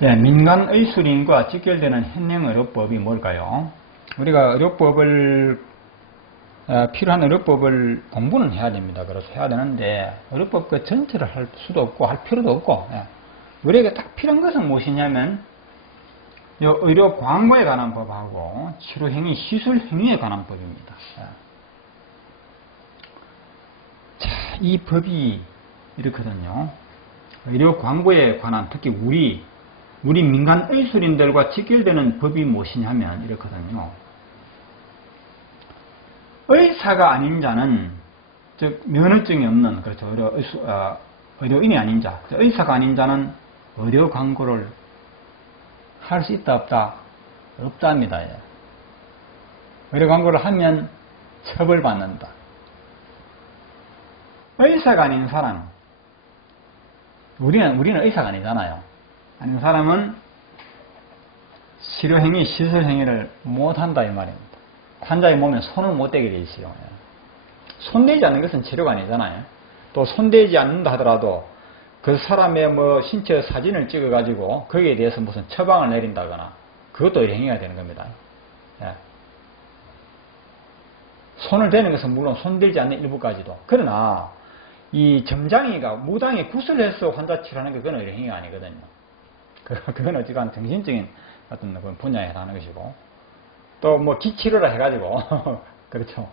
네, 민간의술인과 직결되는 현행의료법이 뭘까요? 우리가 의료법을 필요한 의료법을 공부는 해야 됩니다. 그래서 해야 되는데 의료법 그 전체를 할 수도 없고 할 필요도 없고, 우리에게 딱 필요한 것은 무엇이냐면 의료 광고에 관한 법하고 치료행위, 시술행위에 관한 법입니다. 자, 이 법이 이렇거든요. 의료 광고에 관한, 특히 우리 민간의술인들과 직결되는 법이 무엇이냐면 이렇거든요. 의사가 아닌 자는, 즉 면허증이 없는, 그렇죠, 의료인이 아닌 자, 의사가 아닌 자는 의료 광고를 할 수 있다 없다? 없답니다. 의료 광고를 하면 처벌받는다. 의사가 아닌 사람, 우리는 의사가 아니잖아요. 아닌 사람은 치료행위, 시술행위를 못한다 이 말입니다. 환자의 몸에 손을 못 대게 돼 있어요. 손대지 않는 것은 치료가 아니잖아요. 또 손대지 않는다 하더라도 그 사람의 신체 사진을 찍어가지고 거기에 대해서 무슨 처방을 내린다거나 그것도 행위가 되는 겁니다. 손을 대는 것은 물론 손대지 않는 일부까지도. 그러나 이 점장이가 무당이 구슬해서 환자 치료하는 게 그건 의료행위가 아니거든요. 그건 어지간 정신적인 어떤 분야에 해당하는 것이고, 또 기치료라 해가지고 그렇죠.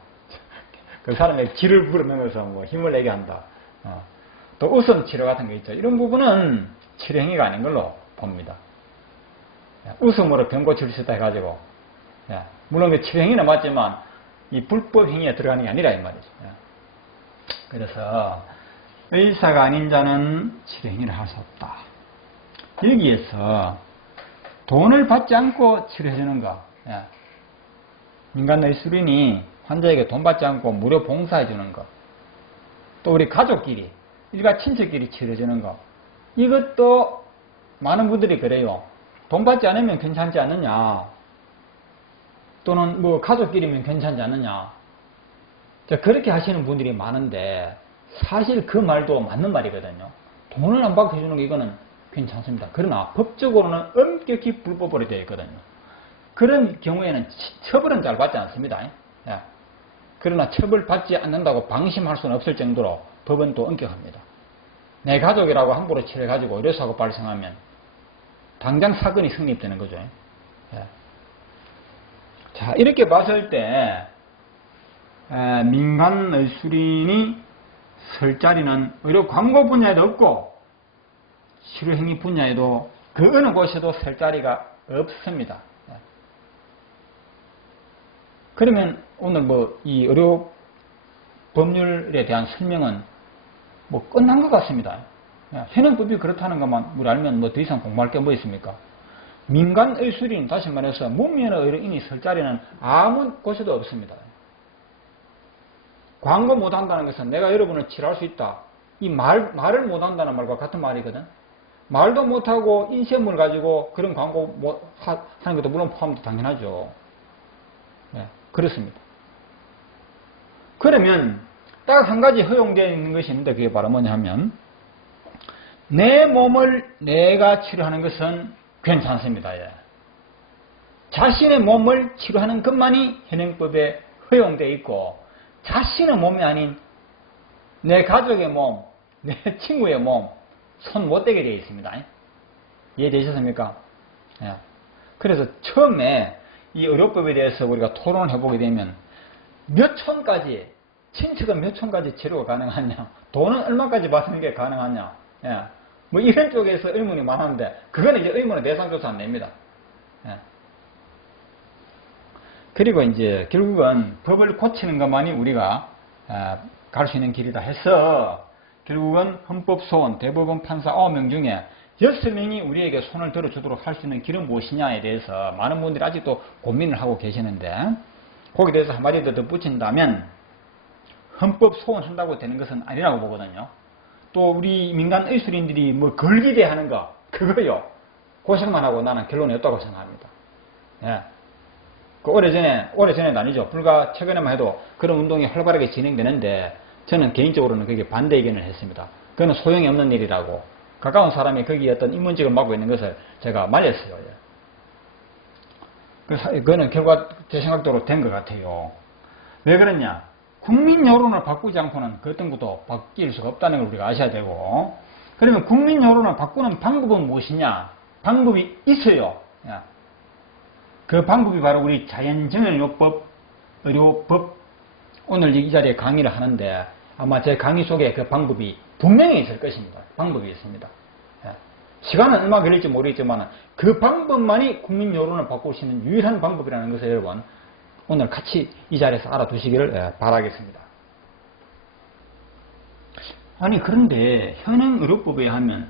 그 사람의 기를 불어넣어서 힘을 내게 한다. 또 우선 치료 같은 거 있죠. 이런 부분은 치료행위가 아닌 걸로 봅니다. 웃음으로 병 고칠 수 있다 해가지고, 물론 그 치료행위는 맞지만 이 불법 행위에 들어가는 게 아니라 이 말이죠. 그래서 의사가 아닌 자는 치료행위를 할 수 없다. 여기에서 돈을 받지 않고 치료해주는 거, 민간의술인이 환자에게 돈 받지 않고 무료 봉사해주는 거, 또 우리 가족끼리, 일가 친척끼리 치료해주는 거, 이것도 많은 분들이 그래요. 돈 받지 않으면 괜찮지 않느냐, 또는 가족끼리면 괜찮지 않느냐, 그렇게 하시는 분들이 많은데 사실 그 말도 맞는 말이거든요. 돈을 안 받고 해주는 게 이거는 괜찮습니다. 그러나 법적으로는 엄격히 불법으로 되어 있거든요. 그런 경우에는 처벌은 잘 받지 않습니다. 그러나 처벌받지 않는다고 방심할 수는 없을 정도로 법은 또 엄격합니다. 내 가족이라고 함부로 치료해가지고 의료사고 발생하면 당장 사건이 성립되는 거죠. 자, 이렇게 봤을 때 민간의술인이 설 자리는 의료 광고 분야에도 없고 치료행위 분야에도 그 어느 곳에도 설 자리가 없습니다. 그러면 오늘 이 의료 법률에 대한 설명은 끝난 것 같습니다. 현행법이 그렇다는 것만 우리 알면 더 이상 공부할 게 뭐 있습니까? 민간의술인, 다시 말해서 무면허 의료인이 설 자리는 아무 곳에도 없습니다. 광고 못한다는 것은 내가 여러분을 치료할 수 있다. 이 말을 못한다는 말과 같은 말이거든. 말도 못하고 인쇄물 가지고 그런 광고 하는 것도 물론 포함도 당연하죠. 그렇습니다. 그러면 딱 한 가지 허용되어 있는 것이 있는데 그게 바로 뭐냐 하면 내 몸을 내가 치료하는 것은 괜찮습니다. 자신의 몸을 치료하는 것만이 현행법에 허용되어 있고 자신의 몸이 아닌 내 가족의 몸, 내 친구의 몸, 손 못 대게 되어 있습니다. 이해되셨습니까? 그래서 처음에 이 의료법에 대해서 우리가 토론을 해보게 되면 몇 촌까지, 친척은 몇 촌까지 치료가 가능하냐, 돈은 얼마까지 받는 게 가능하냐, 이런 쪽에서 의문이 많았는데 그거는 이제 의문의 대상조사 안 냅니다. 그리고 이제 결국은 법을 고치는 것만이 우리가 갈 수 있는 길이다 해서 결국은 헌법소원, 대법원 판사 9명 중에 6명이 우리에게 손을 들어주도록 할 수 있는 길은 무엇이냐에 대해서 많은 분들이 아직도 고민을 하고 계시는데 거기에 대해서 한마디 더 덧붙인다면 헌법소원 한다고 되는 것은 아니라고 보거든요. 또 우리 민간의술인들이 걸기대하는 거 그거요. 고생만 하고 나는 결론이 없다고 생각합니다. 오래전에는 아니죠. 불과 최근에만 해도 그런 운동이 활발하게 진행되는데 저는 개인적으로는 그게 반대 의견을 했습니다. 그건 소용이 없는 일이라고. 가까운 사람이 거기에 어떤 인문직을 맡고 있는 것을 제가 말렸어요. 그거는 결과 제 생각대로 된 것 같아요. 왜 그러냐? 국민 여론을 바꾸지 않고는 그 어떤 것도 바뀔 수가 없다는 걸 우리가 아셔야 되고, 그러면 국민 여론을 바꾸는 방법은 무엇이냐? 방법이 있어요. 그 방법이 바로 우리 자연정형요법, 의료법, 오늘 이 자리에 강의를 하는데 아마 제 강의 속에 그 방법이 분명히 있을 것입니다. 방법이 있습니다. 시간은 얼마 걸릴지 모르겠지만 그 방법만이 국민 여론을 바꿀 수 있는 유일한 방법이라는 것을 여러분 오늘 같이 이 자리에서 알아두시기를 바라겠습니다. 아니 그런데 현행 의료법에 하면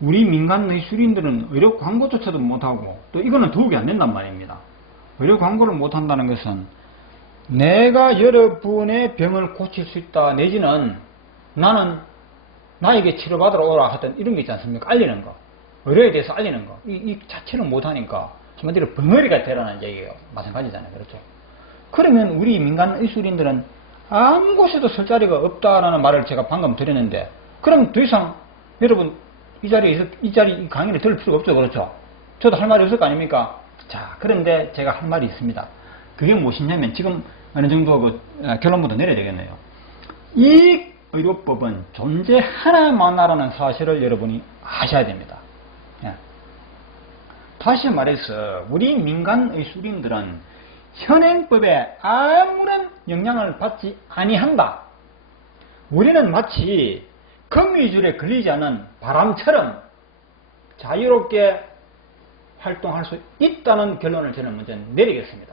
우리 민간 의술인들은 의료 광고조차도 못하고 또 이거는 도움이 안 된단 말입니다. 의료 광고를 못한다는 것은 내가 여러분의 병을 고칠 수 있다 내지는 나는 나에게 치료받으러 오라 하던 이런 게 있지 않습니까? 알리는 거. 의료에 대해서 알리는 거. 이 자체를 못하니까 한마디로 벙어리가 되라는 얘기예요. 마찬가지잖아요. 그렇죠? 그러면 우리 민간 의술인들은 아무 곳에도 설 자리가 없다라는 말을 제가 방금 드렸는데 그럼 더 이상 여러분 이 자리 강의를 들을 필요가 없죠. 그렇죠? 저도 할 말이 없을 거 아닙니까? 자, 그런데 제가 할 말이 있습니다. 그게 무엇이냐면 지금 어느 정도 결론부터 내려야 되겠네요. 이 의료법은 존재 하나만이라는 사실을 여러분이 아셔야 됩니다. 다시 말해서 우리 민간 의술인들은 현행법에 아무런 영향을 받지 아니한다. 우리는 마치 거미줄에 걸리지 않은 바람처럼 자유롭게 활동할 수 있다는 결론을 저는 먼저 내리겠습니다.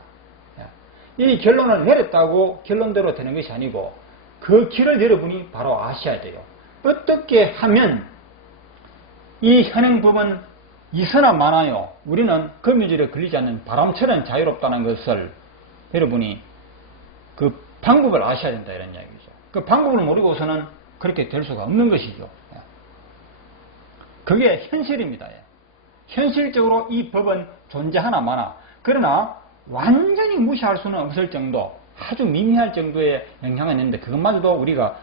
이 결론을 내렸다고 결론대로 되는 것이 아니고 그 길을 여러분이 바로 아셔야 돼요. 어떻게 하면 이 현행법은 있으나 마나요. 우리는 거미줄에 걸리지 않는 바람처럼 자유롭다는 것을 여러분이 그 방법을 아셔야 된다 이런 이야기죠. 그 방법을 모르고서는 그렇게 될 수가 없는 것이죠. 그게 현실입니다. 현실적으로 이 법은 존재하나 마나. 그러나 완전히 무시할 수는 없을 정도, 아주 미미할 정도의 영향이 있는데 그것마저도 우리가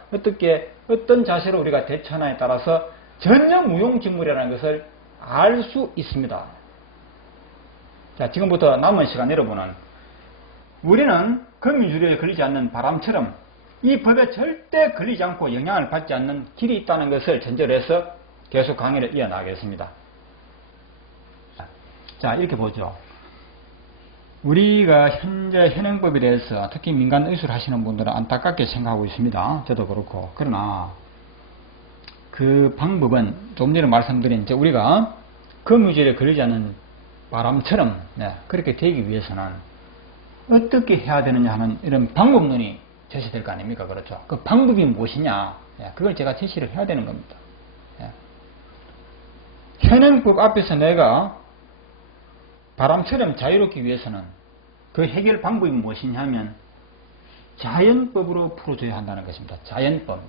어떤 자세로 우리가 대처하냐에 따라서 전혀 무용지물이라는 것을 알 수 있습니다. 자, 지금부터 남은 시간 여러분은 우리는 거미줄에 걸리지 않는 바람처럼 이 법에 절대 걸리지 않고 영향을 받지 않는 길이 있다는 것을 전제로 해서 계속 강의를 이어나가겠습니다. 자, 이렇게 보죠. 우리가 현재 현행법에 대해서 특히 민간 의술 하시는 분들은 안타깝게 생각하고 있습니다. 저도 그렇고. 그러나 그 방법은 좀 전에 말씀드린 이제 우리가 거미줄에 걸리지 않는 바람처럼 그렇게 되기 위해서는 어떻게 해야 되느냐 하는 이런 방법론이 제시될 거 아닙니까? 그렇죠? 그 방법이 무엇이냐? 그걸 제가 제시를 해야 되는 겁니다. 현행법 앞에서 내가 바람처럼 자유롭기 위해서는 그 해결 방법이 무엇이냐 하면 자연법으로 풀어줘야 한다는 것입니다. 자연법.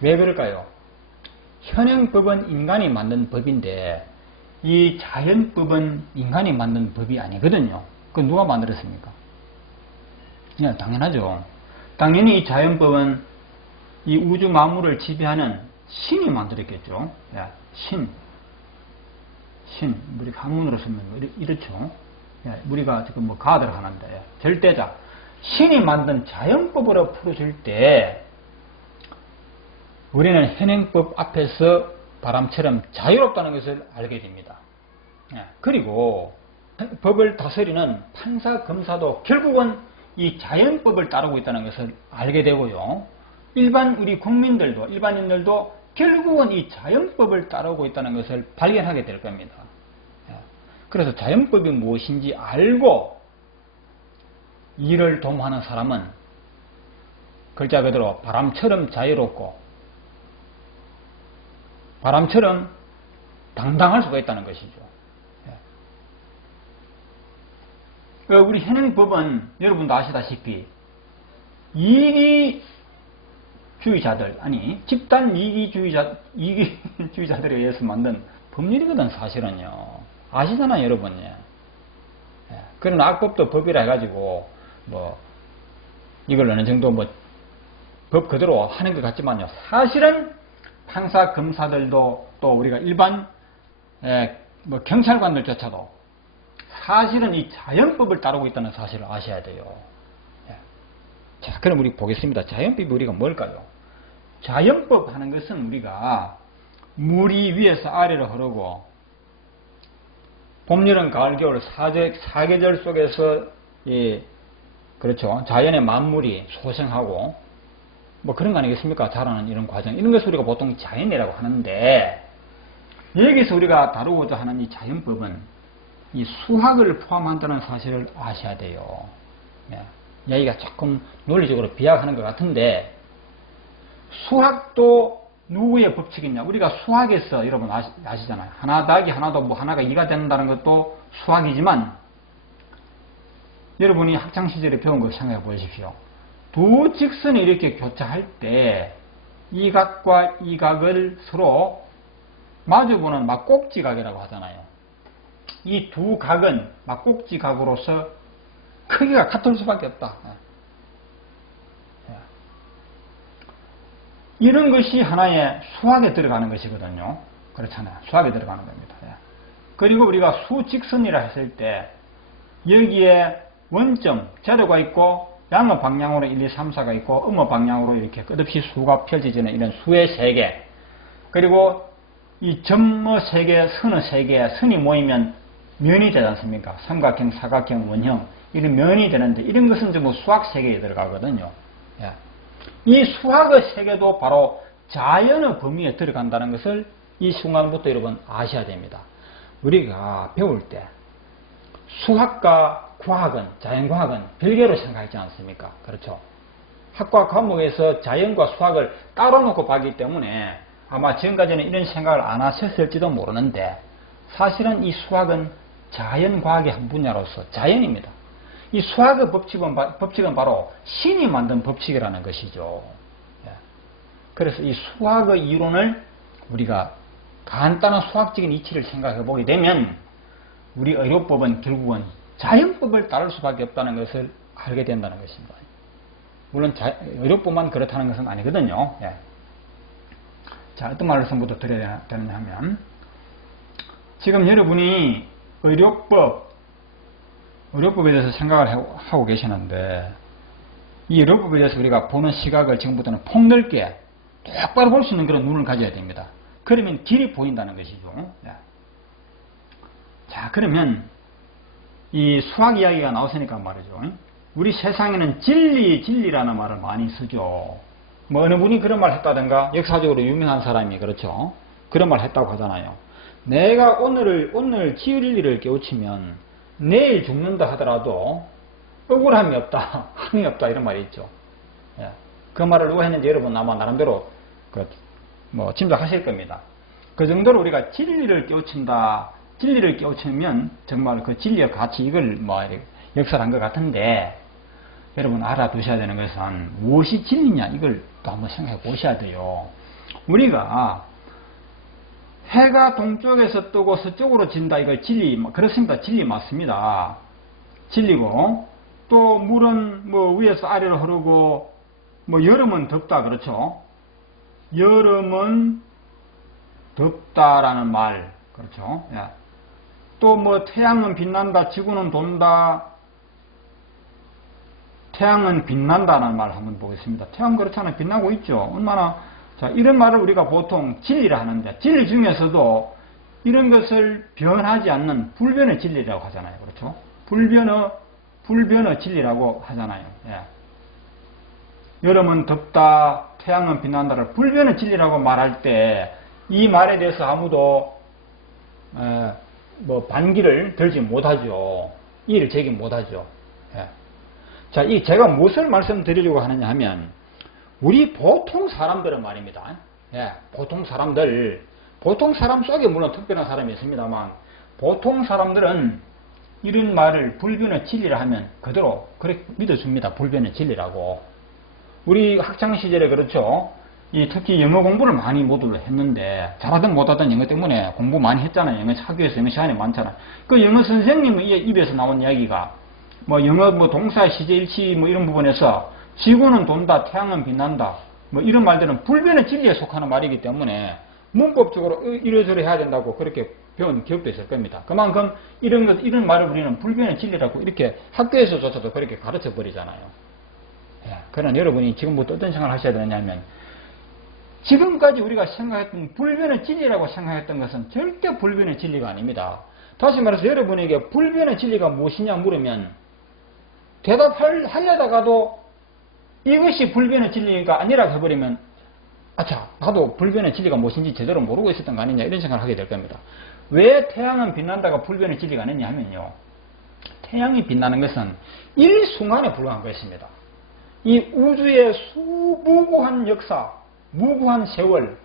왜 그럴까요? 현행법은 인간이 만든 법인데 이 자연법은 인간이 만든 법이 아니거든요. 그 누가 만들었습니까? 그냥 당연하죠. 당연히 이 자연법은 이 우주 만물을 지배하는 신이 만들었겠죠. 신. 우리가 한문으로 쓰면 이렇죠. 우리가 지금 가드를 하는데 절대자. 신이 만든 자연법으로 풀어줄 때 우리는 현행법 앞에서 바람처럼 자유롭다는 것을 알게 됩니다. 그리고 법을 다스리는 판사, 검사도 결국은 이 자연법을 따르고 있다는 것을 알게 되고요. 우리 국민들도, 일반인들도 결국은 이 자연법을 따르고 있다는 것을 발견하게 될 겁니다. 그래서 자연법이 무엇인지 알고 이를 도모하는 사람은 글자 그대로 바람처럼 자유롭고 바람처럼 당당할 수가 있다는 것이죠. 우리 현행법은 여러분도 아시다시피 이기주의자들, 집단 이기주의자들에 의해서 만든 법률이거든, 사실은요. 아시잖아요, 여러분. 그런 악법도 법이라 해가지고, 이걸 어느 정도 법 그대로 하는 것 같지만요. 사실은 판사, 검사들도 또 우리가 일반 뭐 경찰관들조차도 사실은 이 자연법을 따르고 있다는 사실을 아셔야 돼요. 예. 자, 그럼 우리 보겠습니다. 자연법이 우리가 뭘까요? 자연법 하는 것은 우리가 물이 위에서 아래로 흐르고 봄, 여름, 가을, 겨울 사계절 속에서 그렇죠. 자연의 만물이 소생하고 뭐 그런 거 아니겠습니까? 자라는 이런 과정. 이런 것을 우리가 보통 자연이라고 하는데 여기서 우리가 다루고자 하는 이 자연법은 이 수학을 포함한다는 사실을 아셔야 돼요. 예. 여기가 조금 논리적으로 비약하는 것 같은데 수학도 누구의 법칙이냐? 우리가 수학에서 여러분 아시잖아요. 하나 더하기 하나도 뭐 하나가 2가 된다는 것도 수학이지만 여러분이 학창시절에 배운 거 생각해 보십시오. 두 직선이 이렇게 교차할 때 이 각과 이 각을 서로 마주보는 막꼭지각이라고 하잖아요. 이 두 각은 막꼭지각으로서 크기가 같을 수밖에 없다. 이런 것이 하나의 수학에 들어가는 것이거든요. 그렇잖아요. 수학에 들어가는 겁니다. 그리고 우리가 수직선이라 했을 때 여기에 원점, 제로가 있고 양의 방향으로 1, 2, 3, 4가 있고 음의 방향으로 이렇게 끝없이 수가 펼쳐지는 이런 수의 세계, 그리고 이 점의 세계, 선의 세계, 선이 모이면 면이 되지 않습니까? 삼각형, 사각형, 원형 이런 면이 되는데 이런 것은 전부 수학 세계에 들어가거든요. 이 수학의 세계도 바로 자연의 범위에 들어간다는 것을 이 순간부터 여러분 아셔야 됩니다. 우리가 배울 때 수학과 과학은, 자연과학은 별개로 생각하지 않습니까? 그렇죠? 학과 과목에서 자연과 수학을 따로 놓고 봤기 때문에 아마 지금까지는 이런 생각을 안 하셨을지도 모르는데 사실은 이 수학은 자연과학의 한 분야로서 자연입니다. 이 수학의 법칙은 바로 신이 만든 법칙이라는 것이죠. 그래서 이 수학의 이론을 우리가 간단한 수학적인 이치를 생각해 보게 되면 우리 의료법은 결국은 자연법을 따를 수밖에 없다는 것을 알게 된다는 것입니다. 물론 의료법만 그렇다는 것은 아니거든요. 자, 어떤 말씀부터 드려야 되느냐 하면 지금 여러분이 의료법에 대해서 생각을 하고 계시는데 이 의료법에 대해서 우리가 보는 시각을 지금부터는 폭넓게 똑바로 볼 수 있는 그런 눈을 가져야 됩니다. 그러면 길이 보인다는 것이죠. 자, 그러면 이 수학 이야기가 나왔으니까 말이죠. 우리 세상에는 진리라는 말을 많이 쓰죠. 뭐 어느 분이 그런 말 했다든가 역사적으로 유명한 사람이 그렇죠. 그런 말 했다고 하잖아요. 내가 오늘 진리를 깨우치면 내일 죽는다 하더라도 억울함이 없다, 함이 없다 이런 말이 있죠. 그 말을 누가 했는지 여러분 아마 나름대로 짐작하실 겁니다. 그 정도로 우리가 진리를 깨우치면 정말 그 진리의 가치 이걸 역설한 것 같은데 여러분 알아두셔야 되는 것은 무엇이 진리냐 이걸 또 한번 생각해 보셔야 돼요. 우리가 해가 동쪽에서 뜨고 서쪽으로 진다 이거 진리 그렇습니다. 진리 맞습니다. 진리고 또 물은 뭐 위에서 아래로 흐르고 뭐 여름은 덥다 그렇죠. 여름은 덥다라는 말 그렇죠. 또 뭐 태양은 빛난다, 지구는 돈다. 태양은 빛난다는 말 한번 보겠습니다. 태양 그렇잖아요. 빛나고 있죠. 얼마나 자 이런 말을 우리가 보통 진리라 하는데 진리 중에서도 이런 것을 변하지 않는 불변의 진리라고 하잖아요. 그렇죠? 불변의 진리라고 하잖아요. 여름은 덥다, 태양은 빛난다를 불변의 진리라고 말할 때 이 말에 대해서 아무도 반기를 들지 못하죠. 이의를 제기 못하죠. 자, 제가 무엇을 말씀드리려고 하느냐 하면 우리 보통 사람들은 말입니다. 보통 사람 속에 물론 특별한 사람이 있습니다만 보통 사람들은 이런 말을 불변의 진리라 하면 그대로 그렇게 믿어줍니다. 불변의 진리라고. 우리 학창시절에 그렇죠. 특히 영어 공부를 많이 모두를 했는데 잘하든 못하든 영어 때문에 공부 많이 했잖아요. 영어 학교에서 영어 시간이 많잖아요. 그 영어 선생님의 입에서 나온 이야기가 영어 동사, 시제, 일치 이런 부분에서 지구는 돈다, 태양은 빛난다. 뭐 이런 말들은 불변의 진리에 속하는 말이기 때문에 문법적으로 이래저래 해야 된다고 그렇게 배운 기억도 있을 겁니다. 그만큼 이런 말을 우리는 불변의 진리라고 이렇게 학교에서조차도 그렇게 가르쳐 버리잖아요. 예, 그러나 여러분이 지금부터 어떤 생각을 하셔야 되냐면 지금까지 우리가 생각했던 불변의 진리라고 생각했던 것은 절대 불변의 진리가 아닙니다. 다시 말해서 여러분에게 불변의 진리가 무엇이냐 물으면 대답하려다가도 이것이 불변의 진리가 아니라고 해버리면 아차 나도 불변의 진리가 무엇인지 제대로 모르고 있었던 거 아니냐 이런 생각을 하게 될 겁니다. 왜 태양은 빛난다가 불변의 진리가 아니냐 하면요. 태양이 빛나는 것은 일순간에 불과한 것입니다. 이 우주의 무구한 역사, 무구한 세월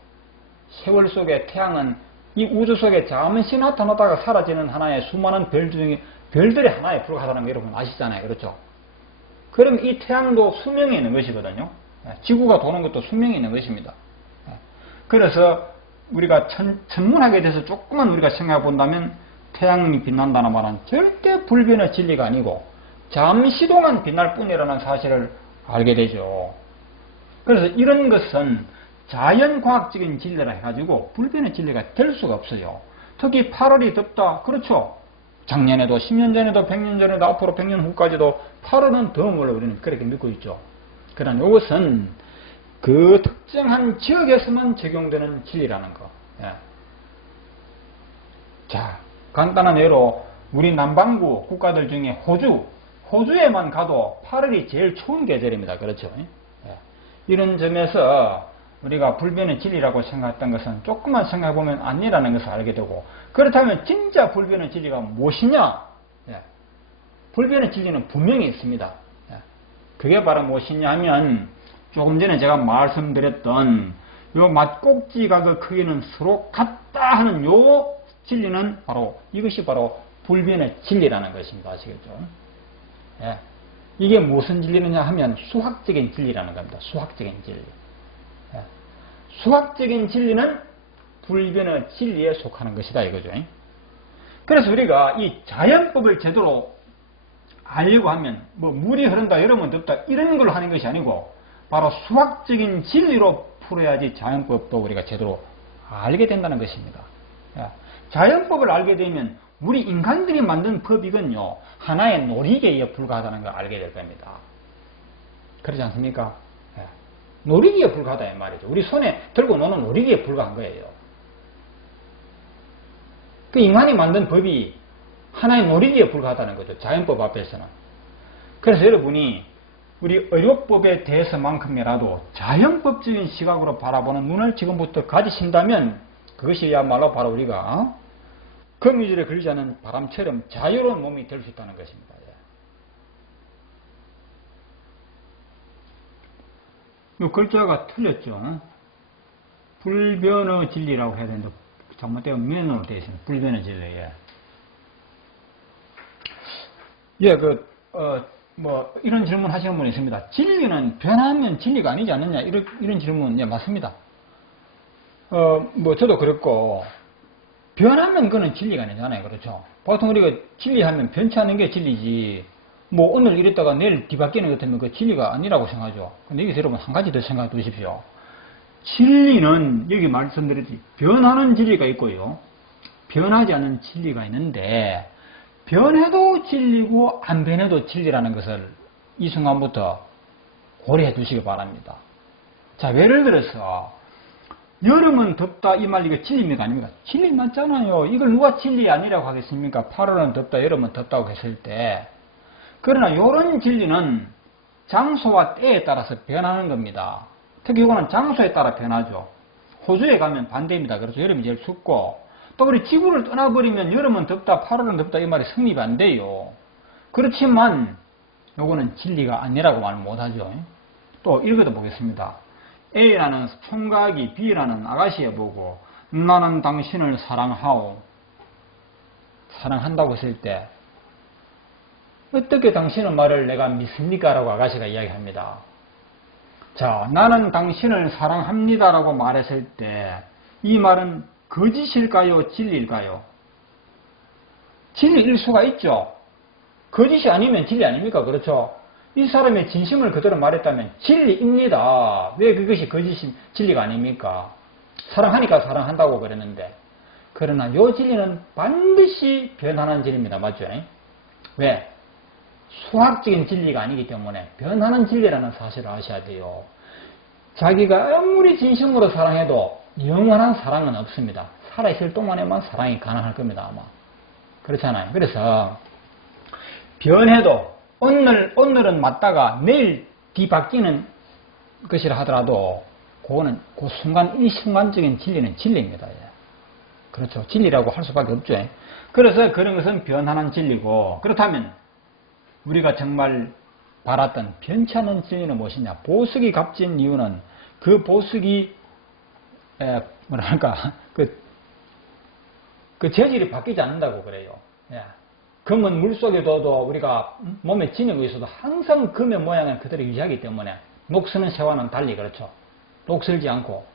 속에 태양은 이 우주 속에 잠시 나타나다가 사라지는 하나의 수많은 별들 중에 별들의 하나에 불과하다는 거 여러분 아시잖아요. 그렇죠? 그럼 이 태양도 수명이 있는 것이거든요. 지구가 도는 것도 수명이 있는 것입니다. 그래서 우리가 천문학에 대해서 조금만 우리가 생각해 본다면 태양이 빛난다는 말은 절대 불변의 진리가 아니고 잠시 동안 빛날 뿐이라는 사실을 알게 되죠. 그래서 이런 것은 자연과학적인 진리라 해가지고 불변의 진리가 될 수가 없어요. 특히 8월이 덥다. 그렇죠. 작년에도 10년 전에도 100년 전에도 앞으로 100년 후까지도 8월은 더움을 우리는 그렇게 믿고 있죠. 그러나 이것은 그 특정한 지역에서만 적용되는 진리라는 거. 예. 자, 간단한 예로 우리 남반구 국가들 중에 호주에만 가도 8월이 제일 추운 계절입니다. 그렇죠? 예. 이런 점에서 우리가 불변의 진리라고 생각했던 것은 조금만 생각해보면 아니라는 것을 알게 되고 그렇다면 진짜 불변의 진리가 무엇이냐? 예. 불변의 진리는 분명히 있습니다. 예. 그게 바로 무엇이냐 하면 조금 전에 제가 말씀드렸던 요 맛꼭지가 크기는 서로 같다 하는 요 진리는 바로 이것이 바로 불변의 진리라는 것입니다. 아시겠죠? 예. 이게 무슨 진리느냐 하면 수학적인 진리라는 겁니다. 수학적인 진리. 예. 수학적인 진리는 불변의 진리에 속하는 것이다 이거죠. 그래서 우리가 이 자연법을 제대로 알려고 하면 뭐 물이 흐른다, 여름은 덥다 이런 걸 하는 것이 아니고 바로 수학적인 진리로 풀어야지 자연법도 우리가 제대로 알게 된다는 것입니다. 예. 자연법을 알게 되면 우리 인간들이 만든 법이건요 하나의 놀이기에 불과하다는 걸 알게 될 겁니다. 그렇지 않습니까? 예. 놀이기에 불과하다 이 말이죠. 우리 손에 들고 노는 놀이기에 불과한 거예요. 그 인간이 만든 법이 하나의 놀이기에 불과하다는 거죠. 자연법 앞에서는. 그래서 여러분이 우리 의료법에 대해서만큼이라도 자연법적인 시각으로 바라보는 눈을 지금부터 가지신다면 그것이야말로 바로 우리가 거미줄에 걸리지 않은 바람처럼 자유로운 몸이 될 수 있다는 것입니다. 이 글자가 틀렸죠. 불변의 진리라고 해야 되는데 잘못되면 면으로 되어 있습니다. 불변의 진리. 뭐 이런 질문 하시는 분이 있습니다. 진리는 변하면 진리가 아니지 않느냐 이런 질문 맞습니다. 뭐 저도 그랬고 변하면 그건 진리가 아니잖아요. 그렇죠? 보통 우리가 진리하면 변치 않는 게 진리지 뭐 오늘 이랬다가 내일 뒤바뀌는 것 같으면 그 진리가 아니라고 생각하죠. 근데 여기서 여러분 한 가지 더 생각해 두십시오. 진리는 여기 말씀드렸듯이 변하는 진리가 있고요. 변하지 않는 진리가 있는데 변해도 진리고 안 변해도 진리라는 것을 이 순간부터 고려해 두시기 바랍니다. 자, 예를 들어서 여름은 덥다 이 말 이거 진리입니까 아닙니까? 진리 맞잖아요. 이걸 누가 진리 아니라고 하겠습니까? 8월은 덥다 여름은 덥다고 했을 때. 그러나 이런 진리는 장소와 때에 따라서 변하는 겁니다. 특히 이거는 장소에 따라 변하죠. 호주에 가면 반대입니다. 그래서 여름이 제일 춥고 또 우리 지구를 떠나버리면 여름은 덥다 8월은 덥다 이 말이 성립이 안 돼요. 그렇지만 요거는 진리가 아니라고 말 못하죠. 또 읽어도 보겠습니다. A라는 총각이 B라는 아가씨에 보고 나는 당신을 사랑하오. 사랑한다고 했을 때 어떻게 당신의 말을 내가 믿습니까? 라고 아가씨가 이야기합니다. 자, 나는 당신을 사랑합니다 라고 말했을 때 이 말은 거짓일까요? 진리일까요? 진리일 수가 있죠. 거짓이 아니면 진리 아닙니까? 그렇죠? 이 사람의 진심을 그대로 말했다면 진리입니다. 왜 그것이 거짓이 진리가 아닙니까? 사랑하니까 사랑한다고 그랬는데. 그러나 이 진리는 반드시 변하는 진리입니다. 맞죠? 왜? 수학적인 진리가 아니기 때문에 변하는 진리라는 사실을 아셔야 돼요. 자기가 아무리 진심으로 사랑해도 영원한 사랑은 없습니다. 살아있을 동안에만 사랑이 가능할 겁니다. 아마. 그렇잖아요. 그래서 변해도 오늘은 맞다가 내일 뒤바뀌는 것이라 하더라도 그거는 그 순간 일순간적인 진리는 진리입니다. 그렇죠. 진리라고 할 수밖에 없죠. 그래서 그런 것은 변하는 진리고, 그렇다면 우리가 정말 바랐던 변치 않는 진리는 무엇이냐? 보석이 값진 이유는 그 보석이 뭐랄까 그 재질이 바뀌지 않는다고 그래요. 금은 물속에 둬도 우리가 몸에 지니고 있어도 항상 금의 모양을 그대로 유지하기 때문에 녹슬는 새와는 달리 그렇죠. 녹슬지 않고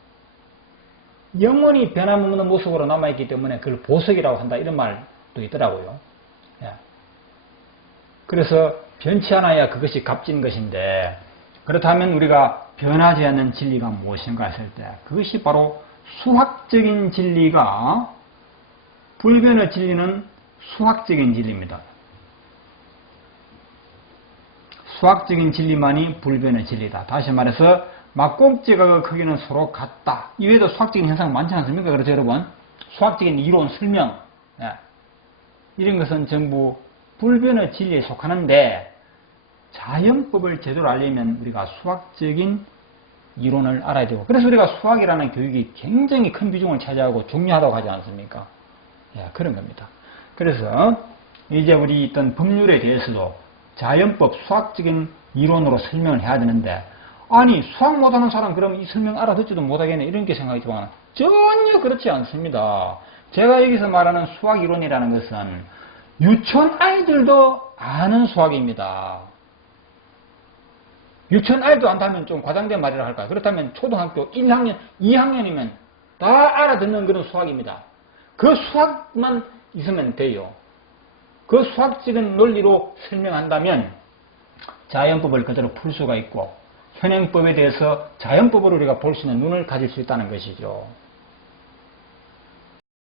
영원히 변함없는 모습으로 남아있기 때문에 그걸 보석이라고 한다 이런 말도 있더라고요. 그래서 변치 않아야 그것이 값진 것인데, 그렇다면 우리가 변하지 않는 진리가 무엇인가 했을 때 그것이 바로 수학적인 진리가, 불변의 진리는 수학적인 진리입니다. 수학적인 진리만이 불변의 진리다. 다시 말해서 막꼭지가 크기는 서로 같다. 이외에도 수학적인 현상 많지 않습니까? 그렇죠, 여러분? 수학적인 이론, 설명, 이런 것은 전부 불변의 진리에 속하는데, 자연법을 제대로 알려면 우리가 수학적인 이론을 알아야 되고, 그래서 우리가 수학이라는 교육이 굉장히 큰 비중을 차지하고 중요하다고 하지 않습니까? 그런 겁니다. 그래서 이제 우리 있던 법률에 대해서도 자연법, 수학적인 이론으로 설명을 해야 되는데, 아니 수학 못하는 사람 그럼 이 설명 알아듣지도 못하겠네 이렇게 생각하지만 전혀 그렇지 않습니다. 제가 여기서 말하는 수학 이론이라는 것은 유치원 아이들도 아는 수학입니다. 유치원 아이도 안다면 좀 과장된 말이라 할까요? 그렇다면 초등학교 1학년, 2학년이면 다 알아듣는 그런 수학입니다. 그 수학만 있으면 돼요. 그 수학적인 논리로 설명한다면 자연법을 그대로 풀 수가 있고, 현행법에 대해서 자연법으로 우리가 볼 수 있는 눈을 가질 수 있다는 것이죠.